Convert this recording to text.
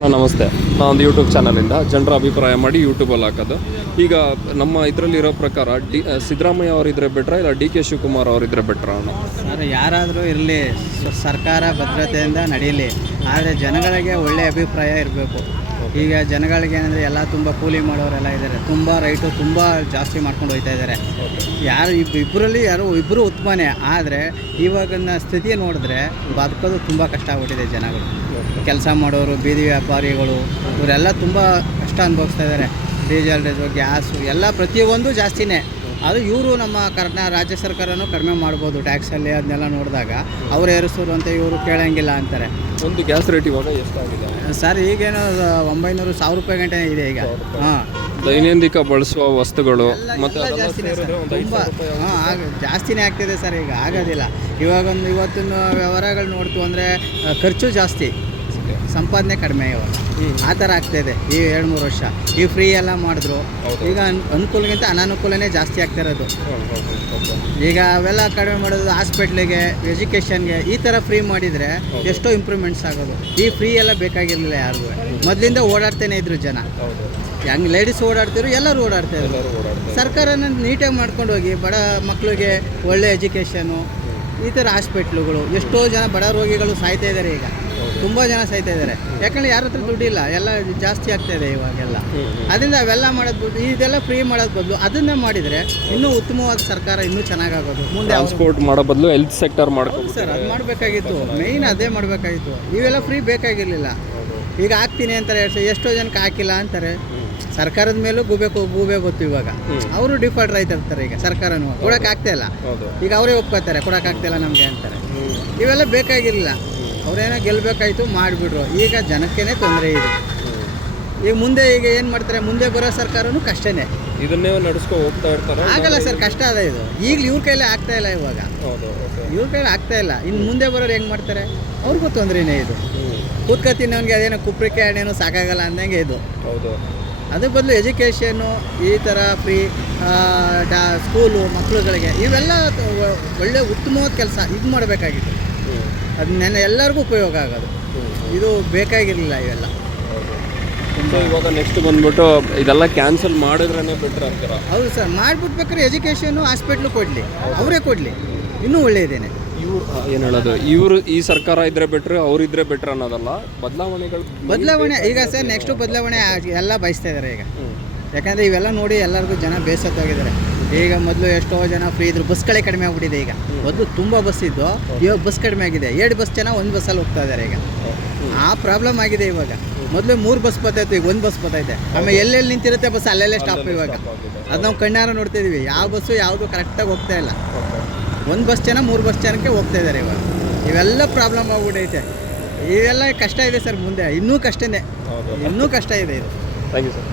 ನಮಸ್ತೆ. ನಾನೊಂದು ಯೂಟ್ಯೂಬ್ ಚಾನಲಿಂದ ಜನರ ಅಭಿಪ್ರಾಯ ಮಾಡಿ ಯೂಟ್ಯೂಬಲ್ಲಿ ಹಾಕೋದು. ಈಗ ನಮ್ಮ ಇದರಲ್ಲಿರೋ ಪ್ರಕಾರ ಸಿದ್ದರಾಮಯ್ಯ ಅವರಿದ್ರೆ ಬೆಟ್ರಾ ಇಲ್ಲ ಡಿ ಕೆ ಶಿವಕುಮಾರ್ ಅವರಿದ್ರೆ ಬೆಟ್ರಾ? ಸರ್, ಯಾರಾದರೂ ಇರಲಿ, ಸರ್ಕಾರ ಭದ್ರತೆಯಿಂದ ನಡೀಲಿ, ಆದರೆ ಜನಗಳಿಗೆ ಒಳ್ಳೆಯ ಅಭಿಪ್ರಾಯ ಇರಬೇಕು. ಈಗ ಜನಗಳಿಗೆ ಏನಂದರೆ ಎಲ್ಲ ತುಂಬ ಕೂಲಿ ಮಾಡೋರೆಲ್ಲ ಇದ್ದಾರೆ, ತುಂಬ ರೈಟು ತುಂಬ ಜಾಸ್ತಿ ಮಾಡ್ಕೊಂಡು ಹೋಗ್ತಾ ಇದ್ದಾರೆ. ಯಾರು ಇಬ್ಬರಲ್ಲಿ ಇಬ್ಬರು ಉತ್ತಮನೇ, ಆದರೆ ಇವಾಗಿನ ಸ್ಥಿತಿ ನೋಡಿದ್ರೆ ಬದುಕೋದು ತುಂಬ ಕಷ್ಟ ಆಗ್ಬಿಟ್ಟಿದೆ. ಜನಗಳು ಕೆಲಸ ಮಾಡೋರು, ಬೀದಿ ವ್ಯಾಪಾರಿಗಳು ಇವರೆಲ್ಲ ತುಂಬ ಕಷ್ಟ ಅನುಭವಿಸ್ತಾ ಇದ್ದಾರೆ. ಡೀಸೆಲ್ ಗ್ಯಾಸು ಎಲ್ಲ ಪ್ರತಿಯೊಂದು ಜಾಸ್ತಿನೇ. ಅದು ಇವರು ನಮ್ಮ ರಾಜ್ಯ ಸರ್ಕಾರನೂ ಕಡಿಮೆ ಮಾಡ್ಬೋದು ಟ್ಯಾಕ್ಸಲ್ಲಿ, ಅದನ್ನೆಲ್ಲ ನೋಡಿದಾಗ ಅವ್ರು ಏರಿಸೋರು ಅಂತ ಇವರು ಕೇಳೋಂಗಿಲ್ಲ ಅಂತಾರೆ. ಒಂದು ಗ್ಯಾಸ್ ರೇಟ್ ಇವಾಗ ಎಷ್ಟಾಗಿದೆ ಸರ್? ಈಗೇನೋ 900-1000 ರೂಪಾಯಿ ಗಂಟೆ ಇದೆ ಈಗ. ಹಾಂ, ದೈನಂದಿಕ ಬಳಸುವ ವಸ್ತುಗಳು ಮತ್ತು ಜಾಸ್ತಿನೇ ಸರ್, ತುಂಬ ಜಾಸ್ತಿನೇ ಆಗ್ತಿದೆ ಸರ್. ಈಗ ಆಗೋದಿಲ್ಲ. ಇವತ್ತಿನ ವ್ಯವಹಾರಗಳು ನೋಡ್ತು ಅಂದರೆ ಖರ್ಚು ಜಾಸ್ತಿ, ಸಂಪಾದನೆ ಕಡಿಮೆ. ಇವಾಗ ಆ ಥರ ಆಗ್ತಾಯಿದೆ ಈ 2-3 ವರ್ಷ. ಈ ಫ್ರೀ ಎಲ್ಲ ಮಾಡಿದ್ರು, ಈಗ ಅನುಕೂಲಕ್ಕಿಂತ ಅನಾನುಕೂಲನೇ ಜಾಸ್ತಿ ಆಗ್ತಿರೋದು. ಈಗ ಅವೆಲ್ಲ ಕಡಿಮೆ ಮಾಡೋದು, ಹಾಸ್ಪಿಟ್ಲಿಗೆ, ಎಜುಕೇಷನ್ಗೆ ಈ ಥರ ಫ್ರೀ ಮಾಡಿದರೆ ಎಷ್ಟೋ ಇಂಪ್ರೂವ್ಮೆಂಟ್ಸ್ ಆಗೋದು. ಈ ಫ್ರೀ ಎಲ್ಲ ಬೇಕಾಗಿರಲಿಲ್ಲ ಯಾರಿಗೂ. ಮೊದಲಿಂದ ಓಡಾಡ್ತಾನೆ ಇದ್ರು ಜನ, ಹೆಂಗೆ ಲೇಡೀಸ್ ಓಡಾಡ್ತಿದ್ರು, ಎಲ್ಲರೂ ಓಡಾಡ್ತಾಯಿದ್ರು. ಸರ್ಕಾರನ ನೀಟಾಗಿ ಮಾಡ್ಕೊಂಡು ಹೋಗಿ ಬಡ ಮಕ್ಕಳಿಗೆ ಒಳ್ಳೆ ಎಜುಕೇಷನು, ಈ ಥರ ಹಾಸ್ಪಿಟ್ಲುಗಳು, ಎಷ್ಟೋ ಜನ ಬಡ ರೋಗಿಗಳು ಸಾಯ್ತಾ ಇದ್ದಾರೆ. ಈಗ ತುಂಬ ಜನ ಸಾಯ್ತಾ ಇದ್ದಾರೆ, ಯಾಕಂದರೆ ಯಾರ ಹತ್ರ ದುಡ್ಡಿಲ್ಲ, ಎಲ್ಲ ಜಾಸ್ತಿ ಆಗ್ತಾಯಿದೆ ಇವಾಗೆಲ್ಲ. ಅದರಿಂದ ಅವೆಲ್ಲ ಮಾಡೋದು ಬದಲು, ಇದೆಲ್ಲ ಫ್ರೀ ಮಾಡೋದು ಬದಲು ಅದನ್ನೇ ಮಾಡಿದರೆ ಇನ್ನೂ ಉತ್ತಮವಾದ ಸರ್ಕಾರ ಇನ್ನೂ ಚೆನ್ನಾಗಾಗೋದು. ಮುಂದೆ ಟ್ರಾನ್ಸ್ಪೋರ್ಟ್ ಮಾಡೋ ಬದಲು ಹೆಲ್ತ್ ಸೆಕ್ಟರ್ ಮಾಡ್ಕೊಂಡು ಸರ್ ಅದು ಮಾಡಬೇಕಾಗಿತ್ತು, ಮೇಯ್ನ್ ಅದೇ ಮಾಡಬೇಕಾಗಿತ್ತು. ಇವೆಲ್ಲ ಫ್ರೀ ಬೇಕಾಗಿರಲಿಲ್ಲ. ಈಗ ಹಾಕ್ತೀನಿ ಅಂತಾರೆ, ಎಷ್ಟೋ ಜನಕ್ಕೆ ಹಾಕಿಲ್ಲ ಅಂತಾರೆ. ಸರ್ಕಾರದ ಮೇಲೂ ಗೂಬೆ ಗೊತ್ತು. ಇವಾಗ ಅವರು ಡಿಫಾಲ್ಟ್ ರೈತಿರ್ತಾರೆ. ಈಗ ಸರ್ಕಾರನೂ ಕೊಡೋಕ್ಕಾಗ್ತಾಯಿಲ್ಲ. ಈಗ ಅವರೇ ಒಪ್ಕೋತಾರೆ, ಕೊಡೋಕ್ಕಾಗ್ತಾಯಿಲ್ಲ ನಮಗೆ ಅಂತಾರೆ. ಇವೆಲ್ಲ ಬೇಕಾಗಿರಲಿಲ್ಲ. ಅವರೇನೋ ಗೆಲ್ಲಬೇಕಾಯ್ತು, ಮಾಡಿಬಿಟ್ರು. ಈಗ ಜನಕ್ಕೇ ತೊಂದರೆ ಇದೆ. ಈಗ ಮುಂದೆ ಈಗ ಏನು ಮಾಡ್ತಾರೆ, ಮುಂದೆ ಬರೋ ಸರ್ಕಾರನೂ ಕಷ್ಟನೇ. ಇದನ್ನೇ ನಡೆಸ್ಕೊ ಹೋಗ್ತಾ ಇರ್ತಾರೆ. ಆಗಲ್ಲ ಸರ್, ಕಷ್ಟ ಅದ ಇದು. ಈಗಲೂ ಇವ್ರ ಕೈಲೇ ಆಗ್ತಾಯಿಲ್ಲ. ಇವಾಗ ಇವ್ರ ಕೈಲಿ ಆಗ್ತಾಯಿಲ್ಲ. ಇನ್ನು ಮುಂದೆ ಬರೋರು ಹೆಂಗೆ ಮಾಡ್ತಾರೆ? ಅವ್ರಿಗೂ ತೊಂದರೆನೇ ಇದು. ಕೂತ್ಕೊತೀನಿ ಅವ್ನಿಗೆ ಅದೇನೋ ಕುಪ್ರಿಕೆ ಹಣ್ಣೇನೋ ಸಾಕಾಗಲ್ಲ ಅಂದಂಗೆ ಇದು. ಅದ್ರ ಬದಲು ಎಜುಕೇಷನ್ನು, ಈ ಥರ ಫ್ರೀ ಸ್ಕೂಲು ಮಕ್ಕಳುಗಳಿಗೆ, ಇವೆಲ್ಲ ಒಳ್ಳೆ ಉತ್ತಮವಾದ ಕೆಲಸ ಇದು ಮಾಡಬೇಕಾಗಿತ್ತು. ಅದನ್ನೆಲ್ಲ ಎಲ್ಲರಿಗೂ ಉಪಯೋಗ ಆಗೋದು. ಇದು ಬೇಕಾಗಿರಲಿಲ್ಲ ಇವೆಲ್ಲ. ಇವಾಗ ನೆಕ್ಸ್ಟ್ ಬಂದ್ಬಿಟ್ಟು ಇದೆಲ್ಲ ಕ್ಯಾನ್ಸಲ್ ಮಾಡಿದ್ರೇ ಬೆಟ್ರ್ ಅಂತೀರ? ಹೌದು ಸರ್, ಮಾಡಿಬಿಟ್ಟು ಬೇಕಾದ್ರೆ ಎಜುಕೇಷನು ಹಾಸ್ಪಿಟ್ಲು ಕೊಡಲಿ, ಅವರೇ ಕೊಡಲಿ, ಇನ್ನೂ ಒಳ್ಳೆಯದೇನೆ. ಏನು ಹೇಳೋದು, ಇವರು ಈ ಸರ್ಕಾರ ಇದ್ರೆ ಬೆಟ್ರ್, ಅವರಿದ್ರೆ ಬೆಟ್ರ್ ಅನ್ನೋದಲ್ಲ. ಬದಲಾವಣೆ ಈಗ ಸರ್, ನೆಕ್ಸ್ಟು ಬದಲಾವಣೆ ಎಲ್ಲ ಬಯಸ್ತಾ ಇದ್ದಾರೆ ಈಗ. ಯಾಕಂದರೆ ಇವೆಲ್ಲ ನೋಡಿ ಎಲ್ಲರಿಗೂ ಜನ ಬೇಸತ್ತೋಗಿದ್ದಾರೆ. ಈಗ ಮೊದಲು ಎಷ್ಟೋ ಜನ ಫ್ರೀ ಇದ್ರು, ಬಸ್ಗಳೇ ಕಡಿಮೆ ಆಗ್ಬಿಟ್ಟಿದೆ. ಈಗ ಮೊದಲು ತುಂಬ ಬಸ್ ಇದ್ದು, ಇವಾಗ ಬಸ್ ಕಡಿಮೆ ಆಗಿದೆ. 2 ಬಸ್ ಜನ 1 ಬಸ್ಸಲ್ಲಿ ಹೋಗ್ತಾ ಇದ್ದಾರೆ. ಈಗ ಆ ಪ್ರಾಬ್ಲಮ್ ಆಗಿದೆ. ಇವಾಗ ಮೊದಲು 3 ಬಸ್ ಬರ್ತೈತೆ, ಈಗ 1 ಬಸ್ ಬರ್ತೈತೆ. ಆಮೇಲೆ ಎಲ್ಲೆಲ್ಲಿ ನಿಂತಿರುತ್ತೆ ಬಸ್ ಅಲ್ಲೆಲ್ಲೇ ಸ್ಟಾಪ್. ಇವಾಗ ಅದು ನಾವು ಕಣ್ಣಾರ ನೋಡ್ತಾಯಿದ್ದೀವಿ. ಯಾವ ಬಸ್ಸು ಯಾವುದು ಕರೆಕ್ಟಾಗಿ ಹೋಗ್ತಾ ಇಲ್ಲ. 1 ಬಸ್ ಜನ 3 ಬಸ್ ಜನಕ್ಕೆ ಹೋಗ್ತಾ ಇದ್ದಾರೆ. ಇವಾಗ ಇವೆಲ್ಲ ಪ್ರಾಬ್ಲಮ್ ಆಗ್ಬಿಟ್ಟೈತೆ. ಇವೆಲ್ಲ ಕಷ್ಟ ಇದೆ ಸರ್. ಮುಂದೆ ಇನ್ನೂ ಕಷ್ಟನೇ, ಇನ್ನೂ ಕಷ್ಟ ಇದೆ ಇದು. Thank you sir.